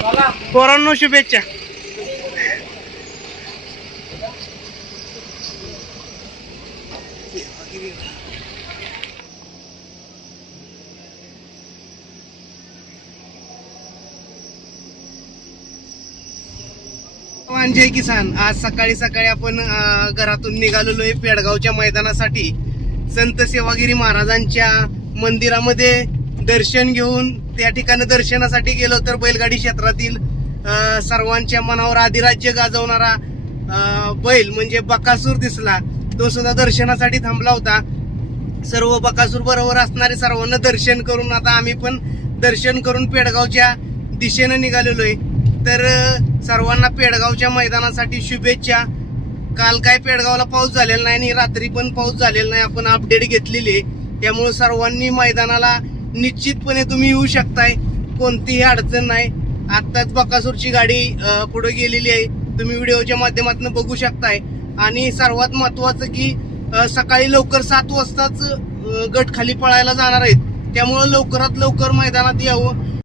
पोरांनो शुभेच्छा. जय किसान. आज सकाळी सकाळी आपण घरातून निघालेलो आहे पेडगावच्या मैदानासाठी. संत सेवागिरी महाराजांच्या मंदिरामध्ये दर्शन घेऊन त्या ठिकाणी दर्शनासाठी गेलो तर बैलगाडी क्षेत्रातील सर्वांच्या मनावर अधिराज्य गाजवणारा बैल म्हणजे बकासूर दिसला. तो सुद्धा दर्शनासाठी थांबला होता. सर्व बकासूर बरोबर असणारे सर्वांना दर्शन करून आता आम्ही पण दर्शन करून पेडगावच्या दिशेने निघालेलो आहे तर सर्वांना पेडगावच्या मैदानासाठी शुभेच्छा. काल काय पेडगावला पाऊस झालेला नाही आणि रात्री पण पाऊस झालेला नाही आपण अपडेट घेतलेली आहे. त्यामुळे सर्वांनी मैदानाला निश्चितपणे तुम्ही येऊ शकताय. कोणतीही अडचण नाही. आत्ताच बकासूरची गाडी पुढे गेलेली आहे. तुम्ही व्हिडिओच्या माध्यमातून बघू शकताय. आणि सर्वात महत्वाचं की सकाळी लवकर सात वाजताच गट खाली पळायला जाणार आहेत. त्यामुळं लवकरात लवकर मैदानात यावं.